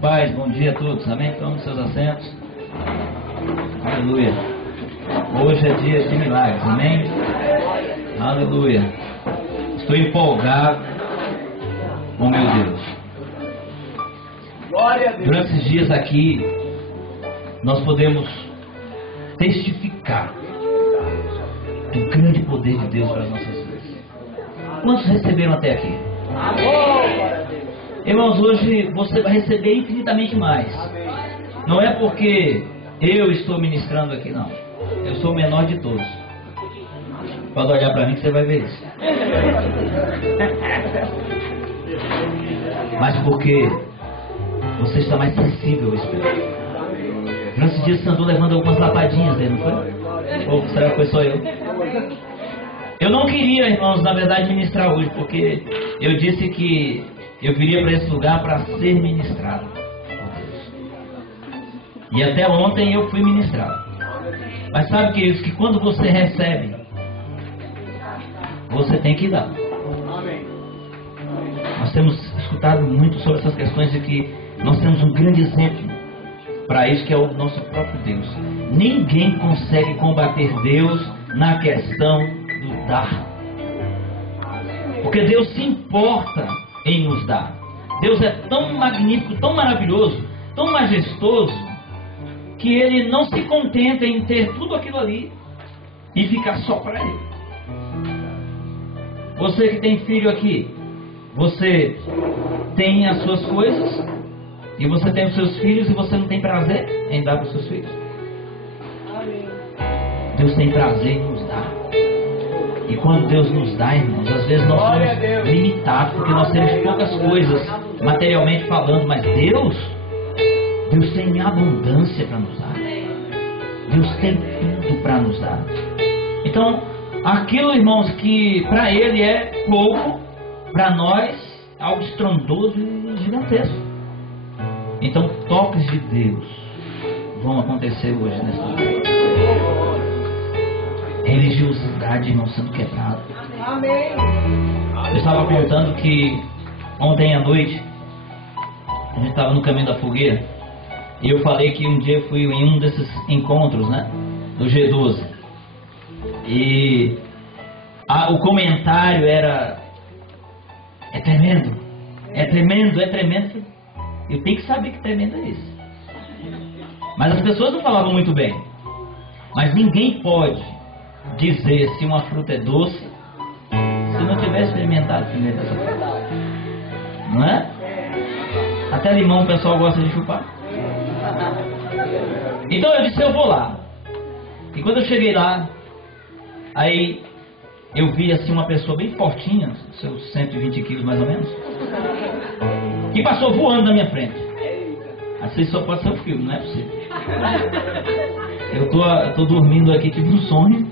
paz, bom dia a todos, amém? Tomem seus assentos. Aleluia. Hoje é dia de milagres, amém? Aleluia. Estou empolgado com meu Deus. Durante esses dias aqui, nós podemos testificar do grande poder de Deus para as nossas vidas. Quantos receberam até aqui? Irmãos, hoje você vai receber infinitamente mais. Não é porque eu estou ministrando aqui, não. Eu sou o menor de todos. Pode olhar para mim que você vai ver isso. Mas porque você está mais sensível ao Espírito. Durante esses dias você andou levando algumas lapadinhas dele, não foi? Ou será que foi só eu? Eu não queria, irmãos, na verdade, ministrar hoje, porque eu disse que eu viria para esse lugar para ser ministrado. E até ontem eu fui ministrado. Mas sabe, queridos, que quando você recebe, você tem que dar. Nós temos escutado muito sobre essas questões de que nós temos um grande exemplo para isso, que é o nosso próprio Deus. Ninguém consegue combater Deus na questão do dar. Porque Deus se importa em nos dar. Deus é tão magnífico, tão maravilhoso, tão majestoso, que Ele não se contenta em ter tudo aquilo ali e ficar só para Ele. Você que tem filho aqui, você tem as suas coisas e você tem os seus filhos e você não tem prazer em dar para os seus filhos? Deus tem prazer em nos dar. E quando Deus nos dá, irmãos, às vezes nós somos limitados, porque nós temos poucas coisas materialmente falando, mas Deus tem abundância para nos dar. Deus tem tudo para nos dar. Então, aquilo, irmãos, que para Ele é pouco, para nós é algo estrondoso e gigantesco. Então, toques de Deus vão acontecer hoje nesse lugar. Religiosidade não sendo quebrada. Eu estava contando que ontem à noite a gente estava no caminho da fogueira e eu falei que um dia eu fui em um desses encontros, né, do G12, e o comentário era: é tremendo, é tremendo, é tremendo. Eu tenho que saber que tremendo é isso. Mas as pessoas não falavam muito bem. Mas ninguém pode dizer se uma fruta é doce se não tiver experimentado primeiro essa fruta. Não é? Até limão o pessoal gosta de chupar. Então eu disse: eu vou lá. E quando eu cheguei lá, aí eu vi assim uma pessoa bem fortinha, seus 120 quilos mais ou menos, que passou voando na minha frente. Assim só pode ser um filme, não é possível. Eu tô dormindo aqui tipo um sonho.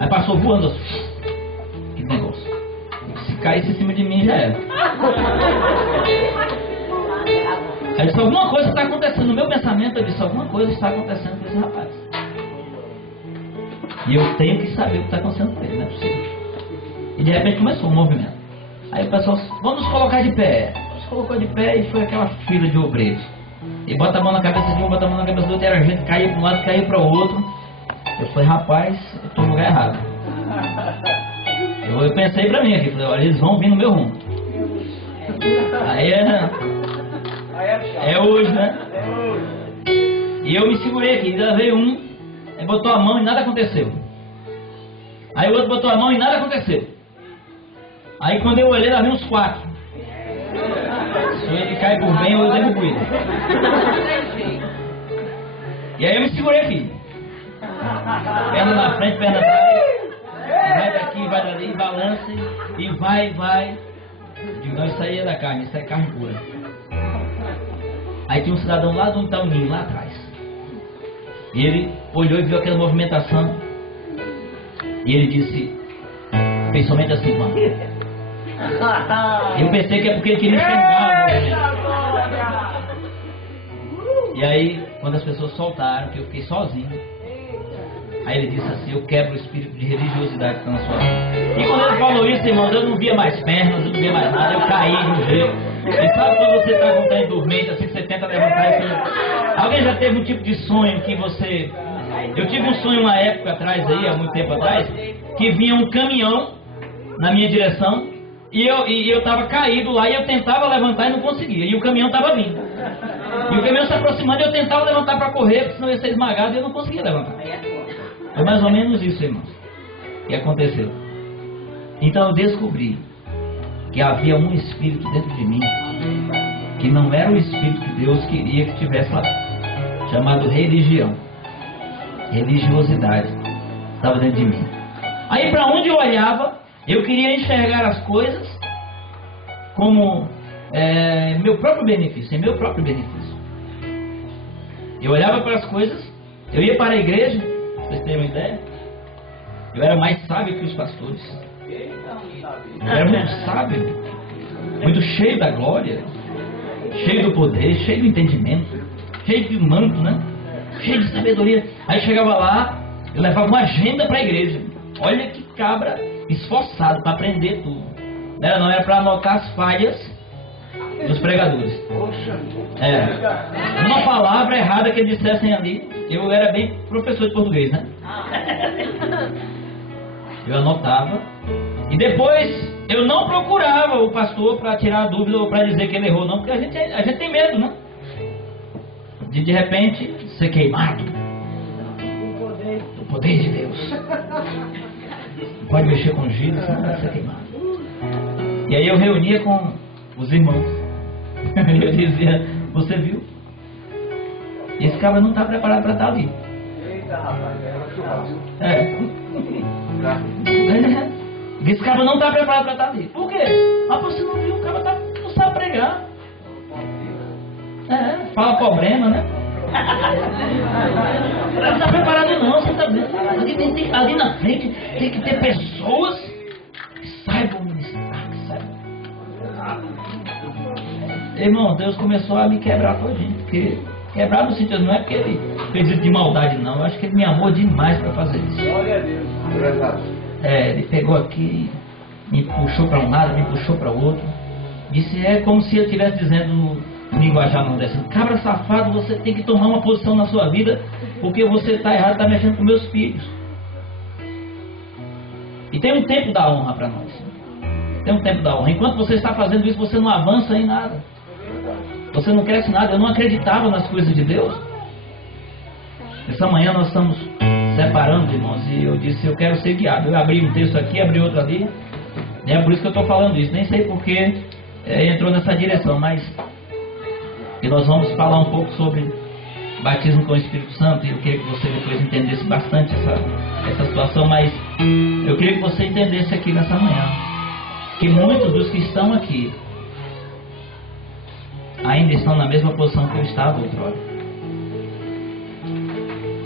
Aí passou voando assim. Que negócio. Se caísse em cima de mim já era. Aí eu disse: alguma coisa está acontecendo. No meu pensamento eu disse: alguma coisa está acontecendo com esse rapaz. E eu tenho que saber o que está acontecendo com ele, não é possível. E de repente começou um movimento. Aí o pessoal: vamos nos colocar de pé. Nos colocou de pé e foi aquela fila de obreiros. E bota a mão na cabeça de um, bota a mão na cabeça do outro, e era gente, caía para um lado, caía para o outro. Eu falei: rapaz, eu estou no lugar errado. Eu pensei para mim aqui, falei: olha, eles vão vir no meu rumo. Aí é hoje, né? E eu me segurei aqui, ainda veio um, aí botou a mão e nada aconteceu. Aí o outro botou a mão e nada aconteceu. Aí quando eu olhei, lá veio uns 4. Se ele cai por bem, eu devo cuidar. E aí eu me segurei aqui. Perna na frente, perna atrás. Vai daqui, vai dali, balança e vai. Eu digo: não, isso aí é da carne, isso é carne pura. Aí tinha um cidadão lá de onde está o ninho, lá atrás. E ele olhou e viu aquela movimentação. E ele disse, fez somente assim, mano. Eu pensei que é porque ele queria enxergar. E aí, quando as pessoas soltaram, que eu fiquei sozinho, aí ele disse assim: eu quebro o espírito de religiosidade que está na sua vida. E quando ele falou isso, irmãos, eu não via mais pernas, eu não via mais nada, eu caí de um jeito. E sabe quando você está com o trem dormente, assim, que você tenta também já teve um tipo de sonho que você... Eu tive um sonho uma época atrás aí, há muito tempo atrás, que vinha um caminhão na minha direção e eu estava caído lá e eu tentava levantar e não conseguia. E o caminhão estava vindo. E o caminhão se aproximando e eu tentava levantar para correr, porque senão eu ia ser esmagado e eu não conseguia levantar. Foi mais ou menos isso, irmãos, que aconteceu. Então eu descobri que havia um espírito dentro de mim que não era o espírito que Deus queria que tivesse lá, chamado religião, religiosidade, estava dentro de mim. Aí para onde eu olhava, eu queria enxergar as coisas como meu próprio benefício, meu próprio benefício. Eu olhava para as coisas, eu ia para a igreja, pra vocês terem uma ideia, eu era mais sábio que os pastores. Eu era muito sábio, muito cheio da glória, cheio do poder, cheio do entendimento, cheio de manto, né? Cheio de sabedoria. Aí chegava lá, eu levava uma agenda para a igreja. Olha que cabra esforçado para aprender tudo. Não era para anotar as falhas dos pregadores. Uma palavra errada que eles dissessem ali. Eu era bem professor de português, né? Eu anotava. E depois eu não procurava o pastor para tirar a dúvida ou para dizer que ele errou, não, porque a gente tem medo, né? De repente ser queimado. O poder de Deus. Não pode mexer com giros, senão vai ser queimado. E aí eu reunia com os irmãos. E eu dizia, você viu? Esse cara não está preparado para estar ali. Eita, rapaz, esse cara não está preparado para estar ali. Por quê? Mas você não viu, o cara não sabe pregar. Fala problema, né? Não está preparado não, você está vendo? Ali na frente tem que ter pessoas que saibam ministrar, que saibam. Irmão, Deus começou a me quebrar todinho. Porque quebrar no sentido não é porque ele fez isso de maldade, não. Eu acho que ele me amou demais para fazer isso. Glória a Deus. Ele pegou aqui, me puxou para um lado, me puxou para o outro. Disse, como se eu estivesse dizendo no linguajar nordestino: cabra safado, você tem que tomar uma posição na sua vida, porque você está errado, está mexendo com meus filhos. E tem um tempo da honra para nós. Tem um tempo da honra. Enquanto você está fazendo isso, você não avança em nada. Você não cresce nada. Eu não acreditava nas coisas de Deus. Essa manhã nós estamos separando, irmãos, e eu disse, eu quero ser guiado. Eu abri um texto aqui, abri outro ali. E é por isso que eu estou falando isso. Nem sei porque entrou nessa direção, mas e nós vamos falar um pouco sobre batismo com o Espírito Santo. E eu queria que você depois entendesse bastante essa situação, mas eu queria que você entendesse aqui nessa manhã que muitos dos que estão aqui ainda estão na mesma posição que eu estava outrora,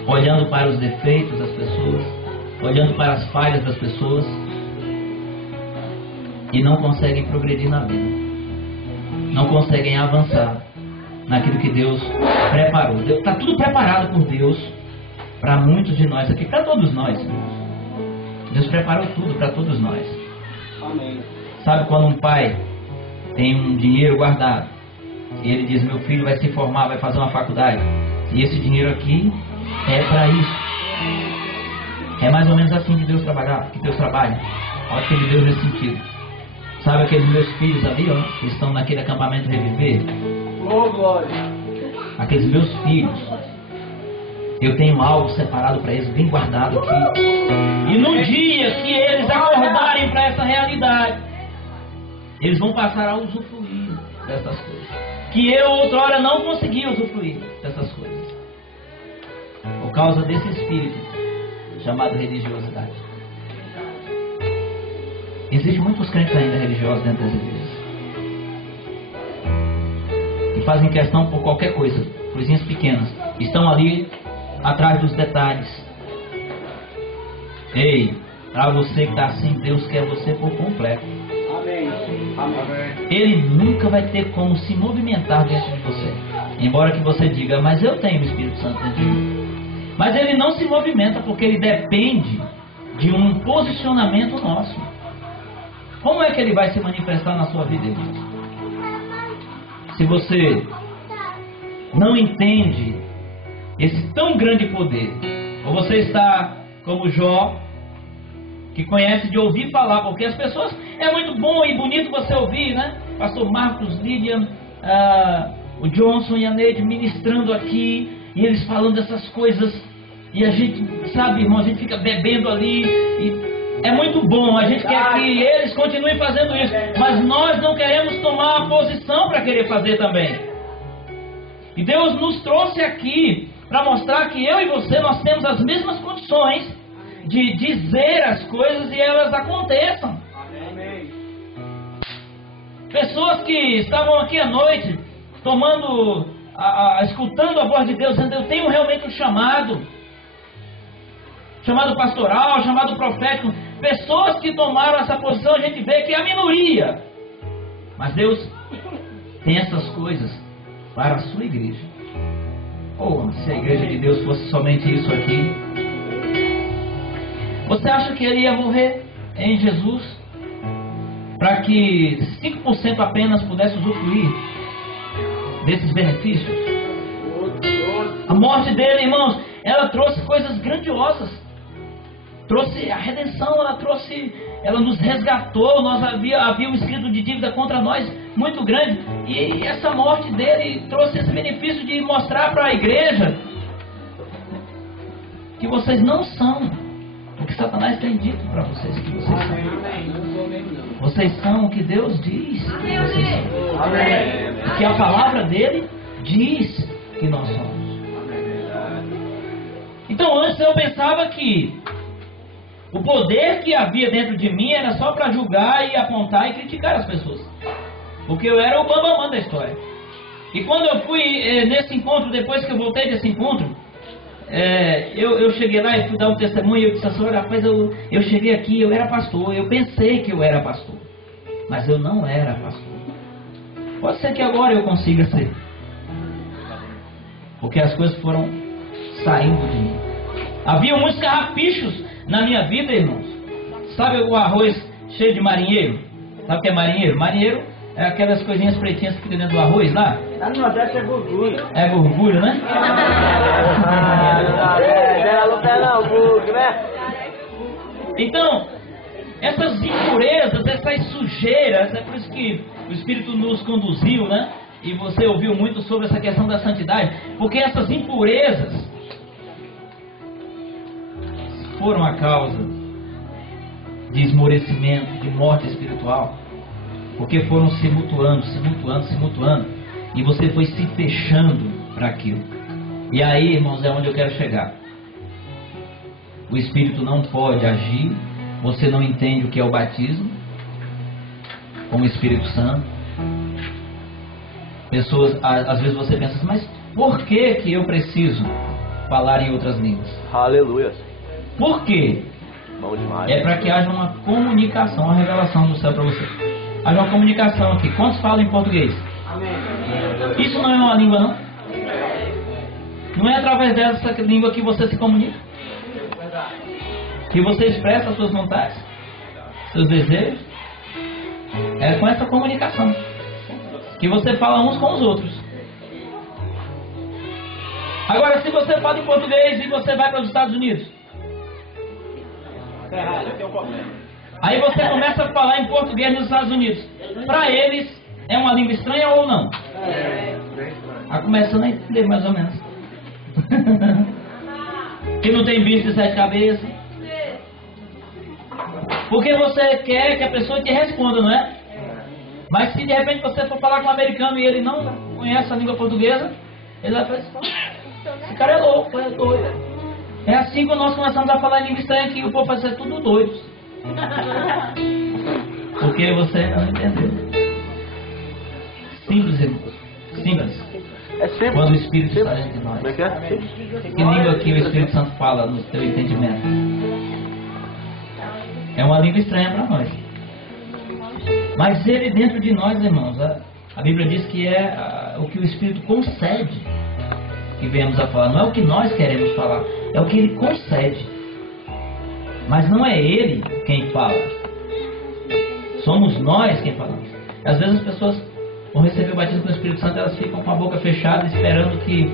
olhando para os defeitos das pessoas, olhando para as falhas das pessoas, e não conseguem progredir na vida, não conseguem avançar naquilo que Deus preparou. Está tudo preparado por Deus para muitos de nós aqui, para todos nós, irmãos. Deus preparou tudo para todos nós. Amém. Sabe quando um pai tem um dinheiro guardado e ele diz, meu filho vai se formar, vai fazer uma faculdade, e esse dinheiro aqui é para isso. É mais ou menos assim que Deus trabalha. Olha que Ele deu nesse sentido. Sabe aqueles meus filhos ali, que estão naquele acampamento Reviver? Oh, glória! Aqueles meus filhos, eu tenho algo separado para eles, bem guardado aqui. E no dia que eles acordarem para essa realidade, eles vão passar a usufruir dessas coisas que eu outrora não conseguia usufruir dessas coisas, por causa desse espírito chamado religiosidade. Existem muitos crentes ainda religiosos dentro das igrejas e fazem questão por qualquer coisa, coisinhas pequenas, estão ali atrás dos detalhes. Ei, para você que está assim, Deus quer você por completo. Amém. Ele nunca vai ter como se movimentar dentro de você, embora que você diga, mas eu tenho o Espírito Santo dentro de mim. Mas ele não se movimenta porque ele depende de um posicionamento nosso. Como é que ele vai se manifestar na sua vida, irmãos? Se você não entende esse tão grande poder? Ou você está como Jó, que conhece de ouvir falar? Porque as pessoas, é muito bom e bonito você ouvir, né? Pastor Marcos, Lilian, o Johnson e a Neide ministrando aqui, e eles falando dessas coisas, e a gente, sabe, irmão, a gente fica bebendo ali, e é muito bom, a gente quer que eles continuem fazendo isso, mas nós não queremos tomar uma posição para querer fazer também. E Deus nos trouxe aqui para mostrar que eu e você, nós temos as mesmas condições de dizer as coisas e elas aconteçam. Pessoas que estavam aqui à noite, escutando a voz de Deus, dizendo: eu tenho realmente um chamado pastoral, chamado profético. Pessoas que tomaram essa posição, a gente vê que é a minoria. Mas Deus tem essas coisas para a sua igreja. Se a igreja de Deus fosse somente isso aqui, você acha que ele ia morrer em Jesus para que 5% apenas pudesse usufruir desses benefícios? A morte dele, irmãos, ela trouxe coisas grandiosas. Trouxe a redenção, ela nos resgatou. Nós havia um escrito de dívida contra nós muito grande, e essa morte dele trouxe esse benefício de mostrar para a igreja que vocês não são o que Satanás tem dito para vocês que vocês são. Vocês são o que Deus diz que vocês são, que a palavra dele diz que nós somos. Então antes eu pensava que o poder que havia dentro de mim era só para julgar e apontar e criticar as pessoas, porque eu era o bambamã da história. E quando eu fui nesse encontro, depois que eu voltei desse encontro, eu cheguei lá e fui dar um testemunho, e eu disse assim: olha, rapaz, eu cheguei aqui, eu era pastor, eu pensei que eu era pastor, mas eu não era pastor. Pode ser que agora eu consiga ser, porque as coisas foram saindo de mim. Havia muitos carrapichos na minha vida, irmãos. Sabe o arroz cheio de marinheiro? Sabe o que é marinheiro? Marinheiro é aquelas coisinhas pretinhas que ficam dentro do arroz lá. Lá no Nordeste é gorgulho. É gorgulho, né? Então, essas impurezas, essas sujeiras, é por isso que o Espírito nos conduziu, né? E você ouviu muito sobre essa questão da santidade, porque essas impurezas foram a causa de esmorecimento, de morte espiritual, porque foram se mutuando, e você foi se fechando para aquilo. E aí, irmãos, é onde eu quero chegar. O Espírito não pode agir, você não entende o que é o batismo com o Espírito Santo. Pessoas, às vezes você pensa assim: mas por que eu preciso falar em outras línguas? Aleluia. Por quê? Bom demais. É para que haja uma comunicação, uma revelação do céu para você. Haja uma comunicação aqui. Quantos falam em português? Amém. Isso não é uma língua, não? Não é através dessa língua que você se comunica? Que você expressa as suas vontades, seus desejos? É com essa comunicação que você fala uns com os outros. Agora, se você fala em português e você vai para os Estados Unidos, aí você começa a falar em português nos Estados Unidos. Para eles, é uma língua estranha ou não? Começando a entender mais ou menos. Que não tem bicho de 7 cabeças. Porque você quer que a pessoa te responda, não é? Mas se de repente você for falar com um americano e ele não conhece a língua portuguesa, ele vai falar assim: esse cara é louco, é doido. É assim que nós começamos a falar em língua estranha, que o povo vai ser tudo doido. Porque você não entendeu. Simples, irmãos. Simples. É simples. Quando o Espírito está dentro de nós. Como é que é? Que língua que o Espírito Santo fala no teu entendimento? É uma língua estranha para nós. Mas ele dentro de nós, irmãos, a Bíblia diz que é o que o Espírito concede que venhamos a falar. Não é o que nós queremos falar, é o que ele concede. Mas não é ele quem fala, somos nós quem falamos. Às vezes as pessoas vão receber o batismo com o Espírito Santo, elas ficam com a boca fechada, esperando que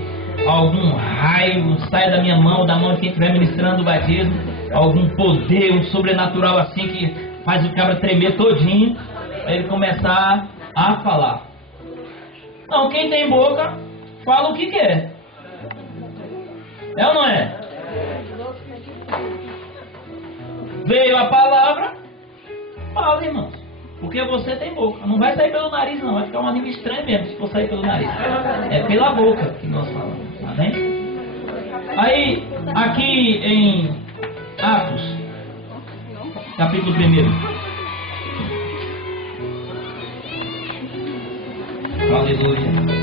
algum raio sai da minha mão, da mão de quem estiver ministrando o batismo, algum poder, um sobrenatural assim que faz o cabra tremer todinho, para ele começar a falar. Não, quem tem boca, fala o que quer. É ou não é? Veio a palavra, fala, irmãos. Porque você tem boca. Não vai sair pelo nariz, não. Vai ficar uma língua estranha mesmo se for sair pelo nariz. É pela boca que nós falamos. Amém? Aí, aqui em Atos, capítulo 1. Aleluia.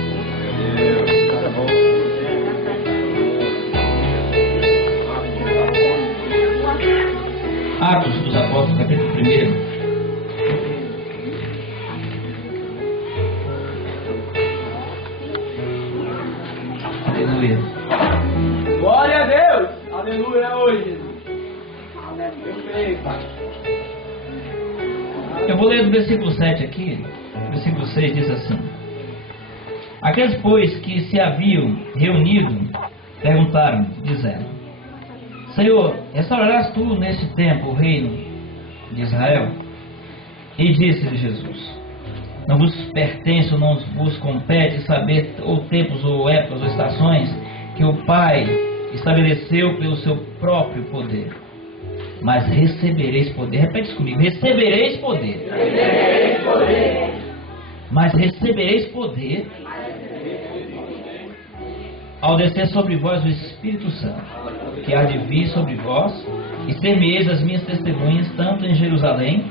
Atos dos Apóstolos, capítulo 1. Aleluia. Glória a Deus. Aleluia hoje. Eu vou ler do versículo 7 aqui. O versículo 6 diz assim: Aqueles, pois, que se haviam reunido, perguntaram, dizendo: Senhor, restaurarás tu neste tempo o reino de Israel? E disse-lhe Jesus: Não vos pertence ou não vos compete saber ou tempos ou épocas ou estações que o Pai estabeleceu pelo seu próprio poder. Mas recebereis poder. Repete isso comigo: recebereis poder. Recebereis poder. Mas recebereis poder ao descer sobre vós o Espírito Santo, que há de vir sobre vós, e semeis as minhas testemunhas, tanto em Jerusalém,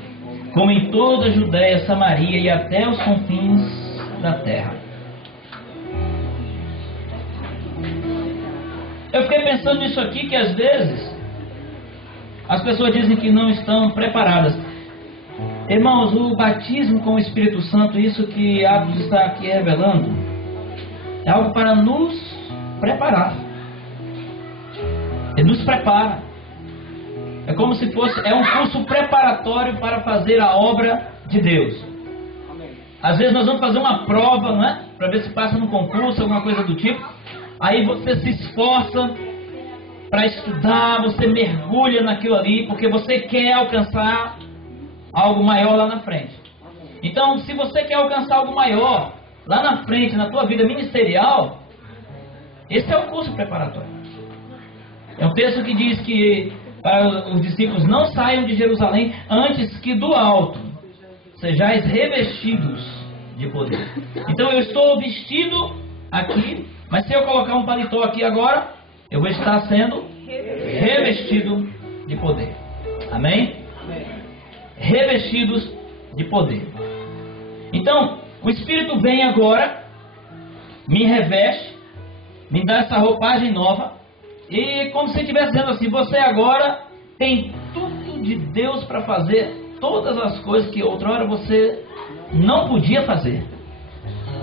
como em toda a Judéia, Samaria e até os confins da terra. Eu fiquei pensando nisso aqui, que às vezes as pessoas dizem que não estão preparadas. Irmãos, o batismo com o Espírito Santo, isso que Atos está aqui revelando, é algo para nos preparar. Ele nos prepara. É como se fosse, é um curso preparatório para fazer a obra de Deus. Às vezes nós vamos fazer uma prova, não é? Para ver se passa no concurso, alguma coisa do tipo. Aí você se esforça para estudar, você mergulha naquilo ali, porque você quer alcançar algo maior lá na frente. Então, se você quer alcançar algo maior lá na frente, na tua vida ministerial, esse é o curso preparatório. É um texto que diz que para os discípulos: não saiam de Jerusalém antes que do alto sejais revestidos de poder. Então eu estou vestido aqui, mas se eu colocar um paletó aqui agora, eu vou estar sendo revestido de poder. Amém? Revestidos de poder. Então, o Espírito vem agora, me reveste, me dá essa roupagem nova, e como se estivesse dizendo assim: você agora tem tudo de Deus para fazer todas as coisas que outrora você não podia fazer.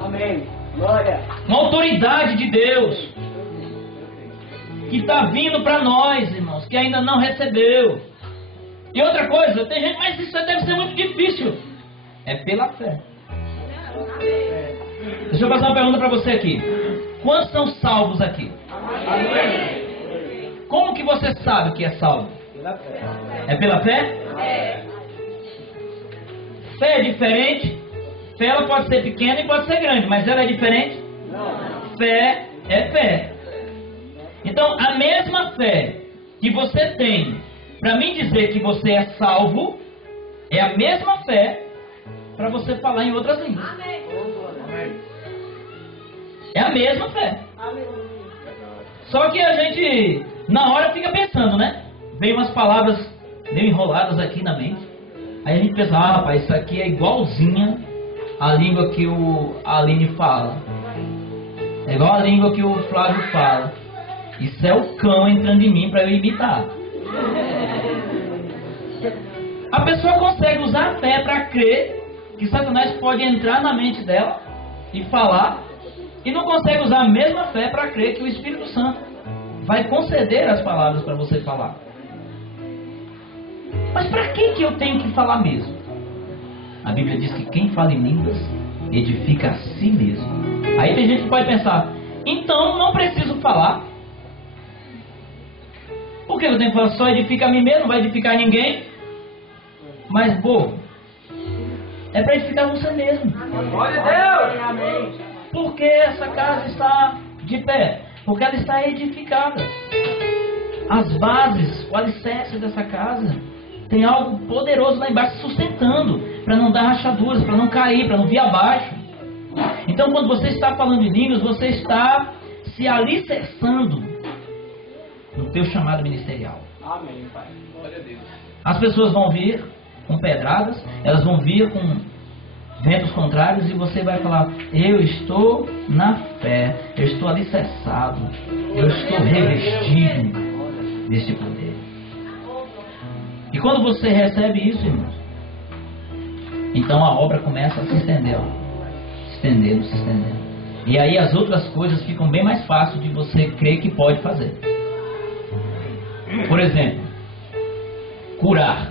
Amém. Glória. Uma autoridade de Deus que está vindo para nós, irmãos, que ainda não recebeu. E outra coisa, tem gente: mas isso deve ser muito difícil. É pela fé. Deixa eu fazer uma pergunta para você aqui. Quantos são salvos aqui? Amém. Como que você sabe que é salvo? Pela fé. É pela fé? Fé é diferente. Fé, ela pode ser pequena e pode ser grande, mas ela é diferente? Não. Fé é fé. Então, a mesma fé que você tem para mim dizer que você é salvo, é a mesma fé para você falar em outras línguas. É a mesma fé. Só que a gente, na hora, fica pensando, né? Vem umas palavras meio enroladas aqui na mente. Aí a gente pensa: ah, rapaz, isso aqui é igualzinha a língua que o Aline fala. É igual a língua que o Flávio fala. Isso é o cão entrando em mim para eu imitar. A pessoa consegue usar a fé para crer que Satanás pode entrar na mente dela e falar, e não consegue usar a mesma fé para crer que o Espírito Santo vai conceder as palavras para você falar. Mas para que eu tenho que falar mesmo? A Bíblia diz que quem fala em línguas edifica a si mesmo. Aí tem gente que pode pensar: Então não preciso falar. Por que eu tenho que falar? Só edifica a mim mesmo, não vai edificar ninguém. Mas, povo, é para edificar você mesmo. Glória a Deus. Porque essa casa está de pé? Porque ela está edificada. As bases, o alicerce dessa casa tem algo poderoso lá embaixo sustentando, para não dar rachaduras, para não cair, para não vir abaixo. Então, quando você está falando em línguas, você está se alicerçando no teu chamado ministerial. Amém, Pai. Glória a Deus. As pessoas vão vir com pedradas, elas vão vir com ventos contrários e você vai falar: eu estou na fé, eu estou alicerçado, eu estou revestido deste poder. E quando você recebe isso, irmãos, então a obra começa a se estender, ó, se estendendo, se estendendo. E aí as outras coisas ficam bem mais fáceis de você crer que pode fazer. Por exemplo, curar.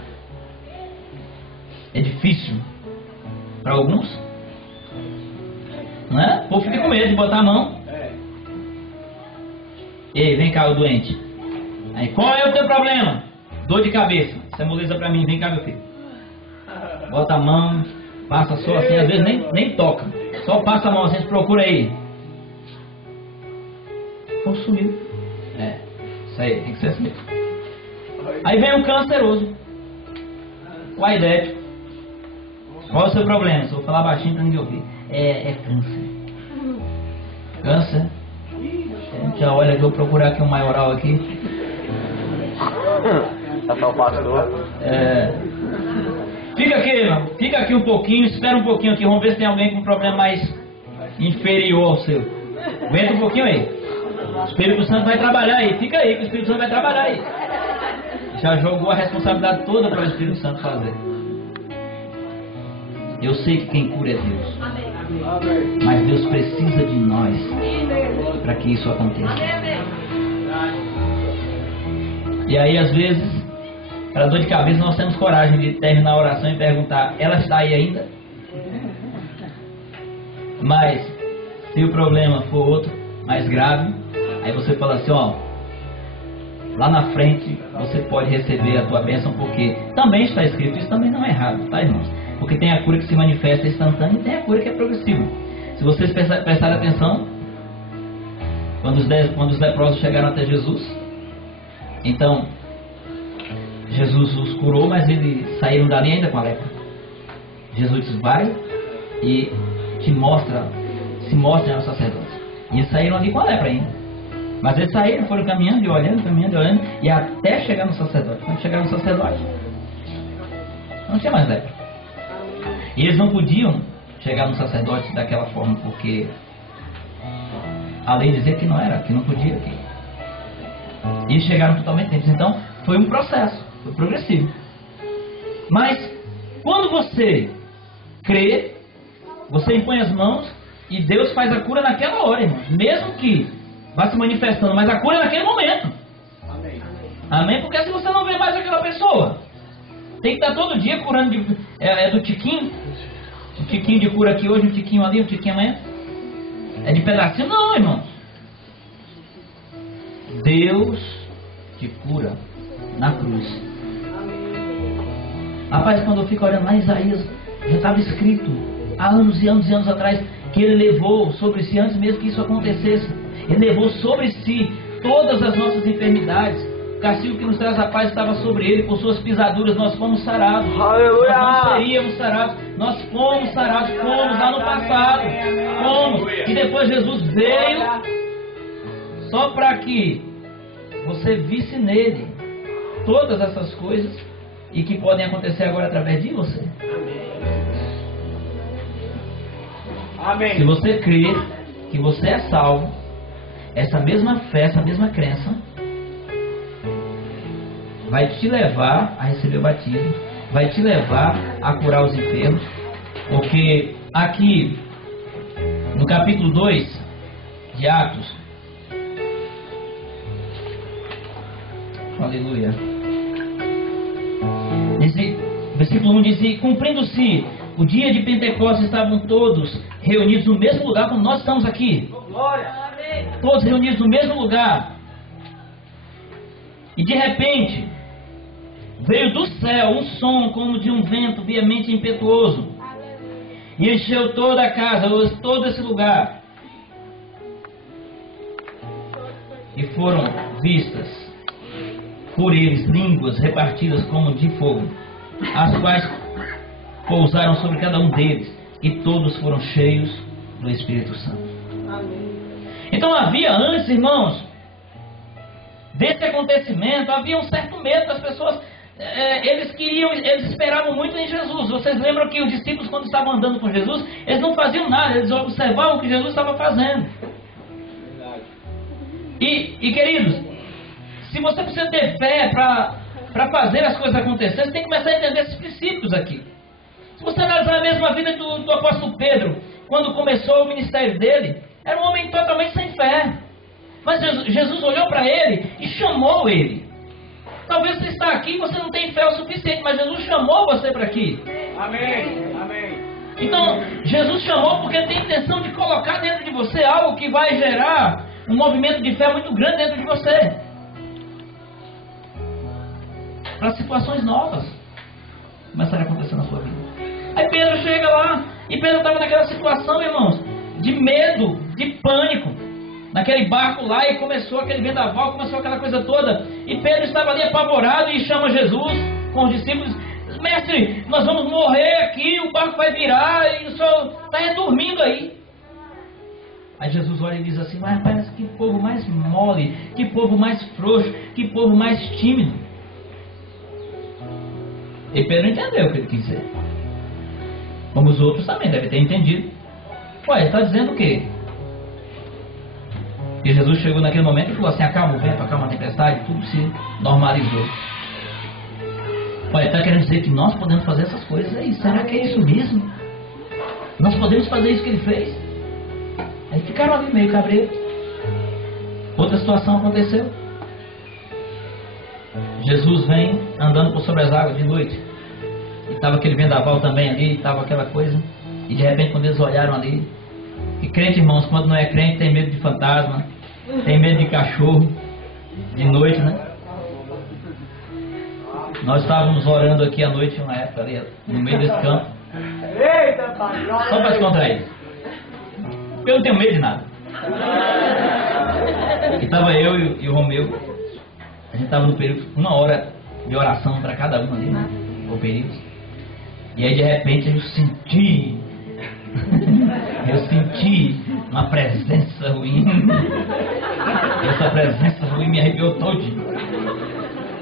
É difícil para alguns, não é? O povo fica com medo de botar a mão. Ei, vem cá, o doente. Aí, qual é o teu problema? Dor de cabeça. Você moleza para mim, vem cá, meu filho. Bota a mão, passa só assim, às vezes nem toca. Só passa a mão assim, procura aí. Consumiu. Isso aí, tem que ser assim. Aí vem o canceroso, o aidético. Qual é o seu problema? Se eu falar baixinho para ninguém ouvir. É câncer. Câncer. Já olha, eu vou procurar aqui um maioral aqui. O pastor. Fica aqui, irmão. Fica aqui um pouquinho, espera um pouquinho aqui. Vamos ver se tem alguém com um problema mais inferior ao seu. Aguenta um pouquinho aí. O Espírito Santo vai trabalhar aí. Fica aí que o Espírito Santo vai trabalhar aí. Já jogou a responsabilidade toda para o Espírito Santo fazer. Eu sei que quem cura é Deus. Mas Deus precisa de nós para que isso aconteça. E aí, às vezes, para dor de cabeça, nós temos coragem de terminar a oração e perguntar: ela está aí ainda? Mas, se o problema for outro, mais grave, aí você fala assim: ó, lá na frente você pode receber a tua bênção, porque também está escrito, isso também não é errado, tá, irmãos? Porque tem a cura que se manifesta instantânea e tem a cura que é progressiva. Se vocês prestarem atenção, quando os leprosos chegaram até Jesus, então Jesus os curou, mas eles saíram dali ainda com a lepra. Jesus disse: vai e se mostra ao sacerdote. E eles saíram ali com a lepra ainda. Mas eles saíram, foram caminhando e olhando, e até chegar no sacerdote. Quando chegaram no sacerdote, não tinha mais lepra. E eles não podiam chegar no sacerdote daquela forma, porque a lei dizia que não podia. E eles chegaram totalmente limpos. Então, foi um processo, foi progressivo. Mas, quando você crê, você impõe as mãos e Deus faz a cura naquela hora, irmãos. Mesmo que vá se manifestando, mas a cura é naquele momento. Amém. Amém? Porque se você não vê mais aquela pessoa, tem que estar todo dia curando do tiquinho. Um tiquinho de cura aqui hoje, um tiquinho ali, um tiquinho amanhã. É de pedacinho? Não, irmãos. Deus te cura na cruz. Rapaz, quando eu fico olhando lá em Isaías, já estava escrito há anos e anos e anos atrás que ele levou sobre si, antes mesmo que isso acontecesse, ele levou sobre si todas as nossas enfermidades. O castigo que nos traz a paz estava sobre ele, por suas pisaduras nós fomos sarados. Aleluia! Nós não seríamos sarados, nós fomos sarados, fomos lá no passado, fomos. E depois Jesus veio só para que você visse nele todas essas coisas e que podem acontecer agora através de você. Amém. Se você crer que você é salvo, essa mesma fé, essa mesma crença vai te levar a receber o batismo, vai te levar a curar os enfermos, porque aqui no capítulo 2 de Atos, aleluia, esse versículo 1 diz: cumprindo-se o dia de Pentecostes, estavam todos reunidos no mesmo lugar como nós estamos aqui. Glória. todos reunidos no mesmo lugar. E de repente, veio do céu um som como de um vento veemente e impetuoso, e encheu toda a casa, todo esse lugar. E foram vistas por eles línguas repartidas como de fogo, as quais pousaram sobre cada um deles, e todos foram cheios do Espírito Santo. Então havia antes, irmãos, desse acontecimento, havia um certo medo das pessoas. Eles esperavam muito em Jesus. Vocês lembram que os discípulos, quando estavam andando com Jesus, eles não faziam nada, eles observavam o que Jesus estava fazendo. E queridos, se você precisa ter fé para fazer as coisas acontecerem, você tem que começar a entender esses princípios aqui. Se você analisar a mesma vida do apóstolo Pedro, quando começou o ministério dele, era um homem totalmente sem fé. Mas Jesus olhou para ele e chamou ele. Talvez você está aqui e você não tem fé o suficiente, mas Jesus chamou você para aqui. Amém. Amém. Então, Jesus chamou porque tem a intenção de colocar dentro de você algo que vai gerar um movimento de fé muito grande dentro de você. Para situações novas começarem a acontecer na sua vida. Aí Pedro chega lá, e Pedro estava naquela situação, irmãos, de medo, de pânico. Naquele barco lá, e começou aquele vendaval, começou aquela coisa toda. E Pedro estava ali apavorado e chama Jesus com os discípulos. Mestre, nós vamos morrer aqui, o barco vai virar e o senhor está dormindo aí. Aí Jesus olha e diz assim: mas parece que povo mais mole, que povo mais frouxo, que povo mais tímido. E Pedro entendeu o que ele quis dizer. Como os outros também devem ter entendido. Ué, ele está dizendo o quê? E Jesus chegou naquele momento e falou assim: acalma o vento, acalma a tempestade, tudo se normalizou. Olha, está querendo dizer que nós podemos fazer essas coisas aí. Será que é isso mesmo? Nós podemos fazer isso que ele fez? Aí ficaram ali meio cabreiro. Outra situação aconteceu. Jesus vem andando por sobre as águas de noite. E estava aquele vendaval também ali, estava aquela coisa. E de repente, quando eles olharam ali, e crente, irmãos, quando não é crente, tem medo de fantasma, tem medo de cachorro, de noite, né? Nós estávamos orando aqui à noite, uma época ali, no meio desse campo. Só para descontrair. Porque eu não tenho medo de nada. E estava eu e o Romeu. A gente estava no período, 1 hora de oração para cada um ali, né? O período. E aí de repente eu senti uma presença ruim. E essa presença ruim me arrepiou todinho.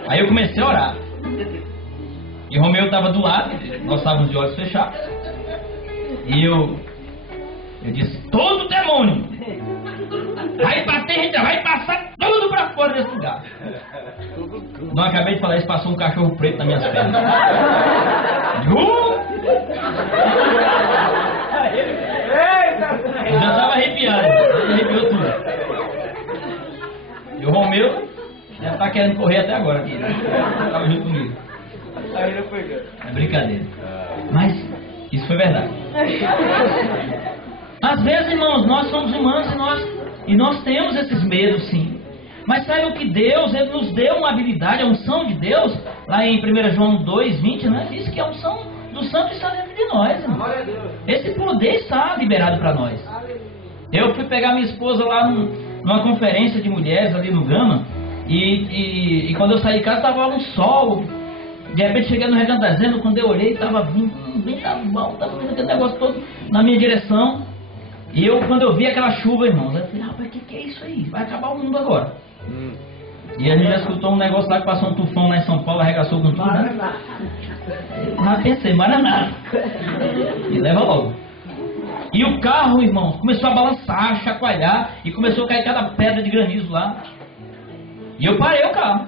Aí eu comecei a orar. E o Romeu estava do lado, nós estávamos de olhos fechados. E eu disse: todo demônio vai bater, vai passar tudo para fora desse lugar. Não acabei de falar isso, passou um cachorro preto nas minhas pernas. Eu já estava arrepiado, arrepiou tudo. E o Romeu já está querendo correr até agora aqui, né? Estava junto comigo. É brincadeira. Mas isso foi verdade. Às vezes, irmãos, nós somos humanos e nós temos esses medos, sim. Mas saibam que Deus, Ele nos deu uma habilidade, a unção de Deus, lá em 1 João 2:20, né? Diz que a unção do Santo está dentro de nós, irmão. Esse poder está liberado para nós. Eu fui pegar minha esposa lá numa conferência de mulheres ali no Gama, e quando eu saí de casa estava um sol. De repente cheguei no Recanto da Zenda, quando eu olhei, estava vindo aquele negócio todo na minha direção. E quando eu vi aquela chuva, irmãos, eu falei: rapaz, o que é isso aí? Vai acabar o mundo agora. E a gente já escutou um negócio lá que passou um tufão lá em São Paulo, arregaçou com tudo, né? Eu já pensei: Maraná. E leva logo. E o carro, irmãos, começou a balançar, chacoalhar, e começou a cair cada pedra de granizo lá. E eu parei o carro.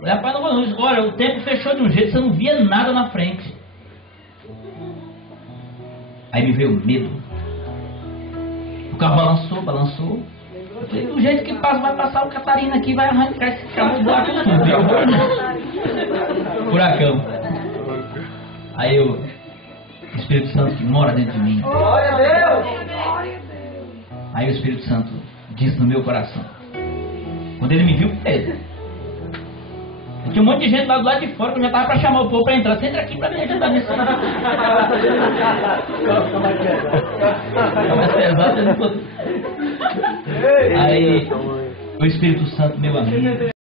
Falei: rapaz, não vou não. Olha, o tempo fechou de um jeito, você não via nada na frente. Aí me veio medo. O carro balançou. Eu falei: do jeito que passa, vai passar o Catarina aqui, vai arrancar esse carro do buraco tudo. Furacão. Aí o Espírito Santo que mora dentro de mim. Aí o Espírito Santo disse no meu coração. Quando ele me viu, Pedro. Tinha um monte de gente lá do lado de fora que eu já estava para chamar o povo para entrar. Você entra aqui para me ajudar nisso. Aí o Espírito Santo, meu amigo.